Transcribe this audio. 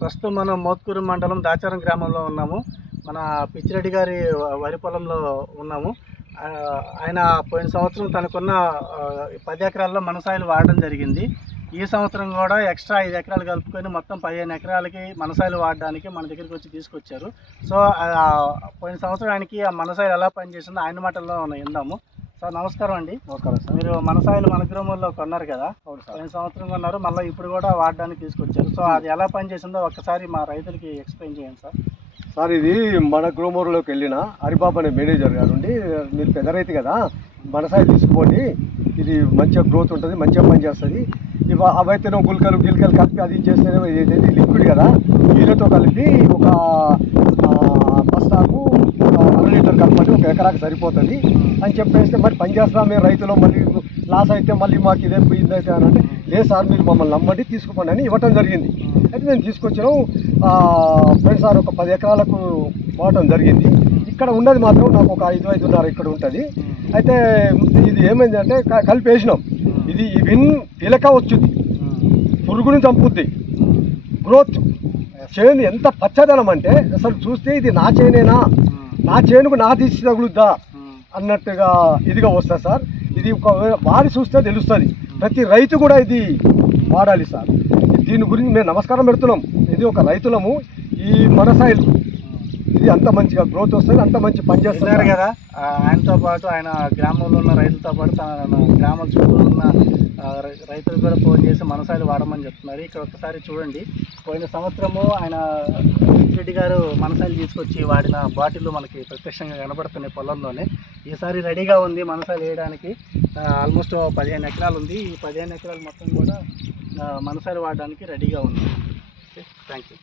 ప్రస్తుతం మనం మోత్కూరు మండలం దాచారం గ్రామంలో ఉన్నాము. మన పిచ్చిరెడ్డి గారి వరి పొలంలో ఉన్నాము. ఆయన పోయిన సంవత్సరం తనకున్న 10 ఎకరాల్లో మనసాయిలు వాడడం జరిగింది. ఈ సంవత్సరం కూడా ఎక్స్ట్రా 5 ఎకరాలు కలుపుకొని మొత్తం 15 ఎకరాలకి మనసాయిలు వాడడానికి మన దగ్గరికి వచ్చి తీసుకొచ్చారు. సో పోయిన సంవత్సరం ఆయనకి ఆ మనసాయిలు ఎలా పనిచేసిందో ఆయన మాటల్లో విందాము. సార్ నమస్కారం అండి. నమస్కారం సార్. మీరు మనసాయిలు మన గ్రామంలో కొన్నారు కదా? అవును సార్. పోయిన సంవత్సరం కొన్నారు, మళ్ళీ ఇప్పుడు కూడా వాడడానికి తీసుకొచ్చారు. సో అది ఎలా పనిచేసిందో ఒక్కసారి మా రైతులకి ఎక్స్ప్లెయిన్ చేయండి సార్. సార్ ఇది మన గ్రోమోర్లోకి వెళ్ళిన హరిబాబు అనే మేనేజర్ గారు ఉండి, మీరు పెద్ద రైతు కదా, మనసాయిలు తీసుకోండి, ఇది మంచిగా గ్రోత్ ఉంటుంది, మంచిగా పనిచేస్తుంది, అవైతేనో గుల్కలు కలిపి అది చేస్తేనే ఏదైతే లిక్విడ్ కదా, నీళ్ళతో కలిపి ఒక బస్తాకు 1 లీటర్ కలపండి, 1 ఎకరాకి సరిపోతుంది అని చెప్పేస్తే, మరి పనిచేస్తాం మేము రైతులు, మళ్ళీ లాస్ అయితే మళ్ళీ మాకు ఇదే ఇదైతే అని అంటే, లేదు సార్ మీరు మమ్మల్ని నమ్మండి తీసుకోండి అని ఇవ్వటం జరిగింది. అయితే మేము తీసుకొచ్చినాం. ఫ్రెండ్స్ సార్ ఒక 10 ఎకరాలకు పోవటం జరిగింది. ఇక్కడ ఉన్నది మాత్రం నాకు ఒక 5-5.5 ఇక్కడ ఉంటుంది. అయితే ఇది ఏమైందంటే కలిపి వేసినాం. ఇది ఈవెన్ పిలక వచ్చింది, పురుగుని చంపుద్ది, గ్రోత్ చేను ఎంత పచ్చదనం అంటే అసలు చూస్తే ఇది నా చేనేనా, నా చేనుకు నా తీసి తగులుద్దా అన్నట్టుగా ఇదిగా వస్తుంది సార్. ఇది ఒక వాడి చూస్తే తెలుస్తుంది. ప్రతి రైతు కూడా ఇది వాడాలి సార్. దీని గురించి మేము నమస్కారం పెడుతున్నాం. ఇది ఒక రైతులము, ఈ మనసాయిలు ఇది అంత మంచిగా గ్రోత్ వస్తుంది, అంత మంచి పని చేస్తున్నారు కదా. ఆయనతో పాటు ఆయన గ్రామంలో ఉన్న రైతులతో పాటు తన గ్రామాల చుట్టూ ఉన్న రైతులు కూడా ఫోన్ చేసి మనసాయిలు వాడమని చెప్తున్నారు. ఇక్కడ ఒకసారి చూడండి, పోయిన సంవత్సరము ఆయన రెడ్డి గారు మనసాయిలు తీసుకొచ్చి వాడిన బాటిల్ మనకి ప్రత్యక్షంగా కనబడుతున్నాయి పొలంలోనే. ఈసారి రెడీగా ఉంది మనసాయిలు వేయడానికి. ఆల్మోస్ట్ 15 ఎకరాలు ఉంది. ఈ 15 ఎకరాలు మొత్తం కూడా మనసాయిలు వాడడానికి రెడీగా ఉంది. Thank you.